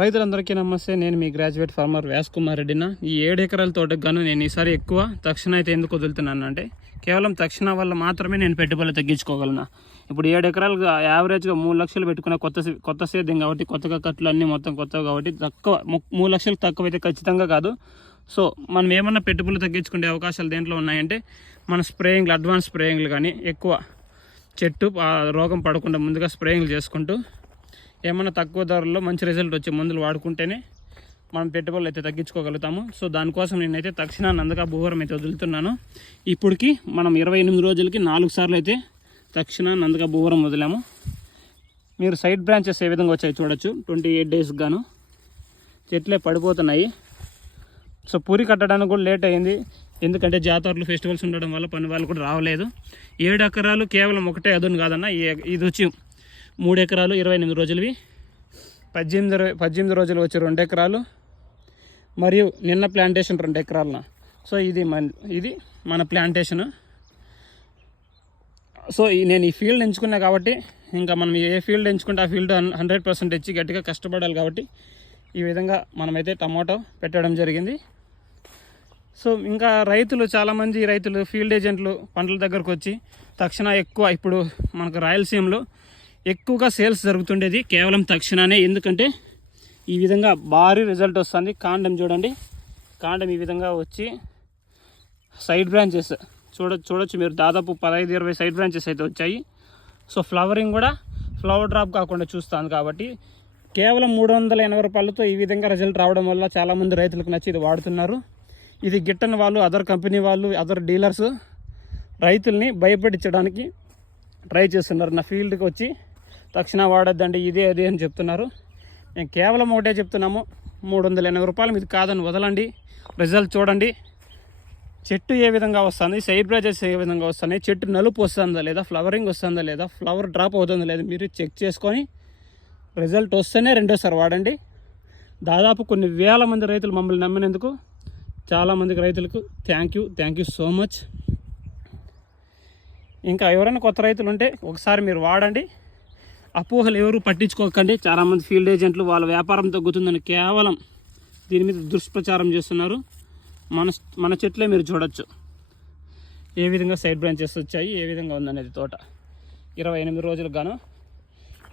రైతులందరికీ నమస్తే నేను మీ గ్రాడ్యుయేట్ ఫార్మర్ వ్యాస్ కుమార్ రెడ్డిన. ఈ ఏడు ఎకరాల తోటకు గాను నేను ఈసారి ఎక్కువ తక్షణ అయితే ఎందుకు వదులుతున్నాను అంటే కేవలం తక్షణ వల్ల మాత్రమే నేను పెట్టుబడులు తగ్గించుకోగలను ఇప్పుడు ఏడు ఎకరాలు యావరేజ్గా మూడు లక్షలు పెట్టుకున్న కొత్త కొత్త సేద్యం కాబట్టి కొత్తగా కట్లు అన్నీ మొత్తం కొత్తగా కాబట్టి తక్కువ మూడు లక్షలు తక్కువ అయితే ఖచ్చితంగా కాదు. సో మనం ఏమన్నా పెట్టుబడులు తగ్గించుకునే అవకాశాలు దేంట్లో ఉన్నాయంటే మన స్ప్రేయింగ్లు అడ్వాన్స్ స్ప్రేయింగ్లు కానీ ఎక్కువ చెట్టు రోగం పడకుండా ముందుగా స్ప్రేయింగ్లు చేసుకుంటూ ఏమన్నా తక్కువ ధరలో మంచి రిజల్ట్ వచ్చే మందులు వాడుకుంటేనే మనం పెట్టుబడులు అయితే తగ్గించుకోగలుగుతాము. సో దానికోసం నేనైతే తక్షణ నందక భూవరం అయితే వదులుతున్నాను. ఇప్పటికి మనం ఇరవై ఎనిమిది రోజులకి నాలుగు సార్లు అయితే తక్షణ నందక భూవరం వదిలాము. మీరు సైడ్ బ్రాంచెస్ ఏ విధంగా వచ్చాయి చూడొచ్చు. ట్వంటీ ఎయిట్ డేస్ గాను. చెట్లే పడిపోతున్నాయి. సో పూరి కట్టడానికి కూడా లేట్ అయింది. ఎందుకంటే జాతరలు ఫెస్టివల్స్ ఉండడం వల్ల పని వాళ్ళు కూడా రావలేదు. ఏడు ఎకరాలు కేవలం ఒకటే అదును కాదన్న ఈ- ఇది వచ్చి మూడు ఎకరాలు ఇరవై ఎనిమిది రోజులవి. పద్దెనిమిది పద్దెనిమిది రోజులు వచ్చి రెండు ఎకరాలు. మరియు నిన్న ప్లాంటేషన్ రెండు ఎకరాలన. సో ఇది మన ఇది మన ప్లాంటేషన్. సో ఈ- నేను ఈ ఫీల్డ్ ఎంచుకున్నా కాబట్టి ఇంకా మనం ఏ ఫీల్డ్ ఎంచుకుంటే ఆ ఫీల్డ్ హండ్రెడ్ పర్సెంట్ ఇచ్చి గట్టిగా కష్టపడాలి కాబట్టి ఈ విధంగా మనమైతే టమాటో పెట్టడం జరిగింది. సో ఇంకా రైతులు చాలామంది రైతులు ఫీల్డ్ ఏజెంట్లు పంటల దగ్గరకు వచ్చి తక్షణ ఎక్కువ ఇప్పుడు మనకు రాయలసీమలో ఎక్కువగా సేల్స్ జరుగుతుండేది కేవలం తక్షణనే. ఎందుకంటే ఈ విధంగా భారీ రిజల్ట్ వస్తుంది. కాండం చూడండి. కాండం ఈ విధంగా వచ్చి సైడ్ బ్రాంచెస్ చూడ చూడొచ్చు మీరు. దాదాపు పదహైదు ఇరవై సైడ్ బ్రాంచెస్ అయితే వచ్చాయి. సో ఫ్లవరింగ్ కూడా ఫ్లవర్ డ్రాప్ కాకుండా చూస్తాను కాబట్టి కేవలం మూడు వందల ఎనభై రూపాయలతో ఈ విధంగా రిజల్ట్ రావడం వల్ల చాలామంది రైతులకు నచ్చి ఇది వాడుతున్నారు. ఇది గిట్టని వాళ్ళు అదర్ కంపెనీ వాళ్ళు అదర్ డీలర్స్ రైతుల్ని భయపెట్టించడానికి ట్రై చేస్తున్నారు. నా ఫీల్డ్కి వచ్చి తక్షణ వాడొద్దండి ఇదే అదే అని చెప్తున్నారు. మేము కేవలం ఒకటే చెప్తున్నాము మూడు వందల ఎనభై రూపాయలు ఇది కాదని వదలండి. రిజల్ట్ చూడండి. చెట్టు ఏ విధంగా వస్తుంది? సైడ్ బ్రాచెస్ ఏ విధంగా వస్తున్నాయి? చెట్టు నలుపు వస్తుందా లేదా? ఫ్లవరింగ్ వస్తుందా లేదా? ఫ్లవర్ డ్రాప్ అవుతుందా లేదా? మీరు చెక్ చేసుకొని రిజల్ట్ వస్తేనే రెండోసారి వాడండి. దాదాపు కొన్ని వేల మంది రైతులు మమ్మల్ని నమ్మినందుకు చాలామందికి రైతులకు thank you thank you so much ఇంకా ఎవరైనా కొత్త రైతులు ఉంటే ఒకసారి మీరు వాడండి. అపోహలు ఎవరు పట్టించుకోకండి. చాలామంది ఫీల్డ్ ఏజెంట్లు వాళ్ళ వ్యాపారం తగ్గుతుందని కేవలం దీని మీద దుష్ప్రచారం చేస్తున్నారు. మన మన చెట్లే మీరు చూడొచ్చు. ఏ విధంగా సైడ్ బ్రాంచెస్ వచ్చాయి ఏ విధంగా ఉందనేది తోట. ఇరవై ఎనిమిది రోజులకు గాను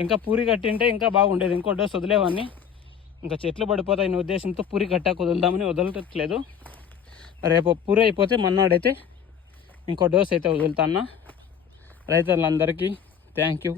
ఇంకా పూరి కట్టింటే ఇంకా బాగుండేది. ఇంకో డోస్ వదిలేవాన్ని. ఇంకా చెట్లు పడిపోతాయి ఉద్దేశంతో పూరి కట్టాక వదులుదామని వదలట్లేదు. రేపు పూరి అయిపోతే మన్నాడైతే ఇంకో డోస్ అయితే వదులుతాన్నా. రైతులందరికీ థ్యాంక్ యూ.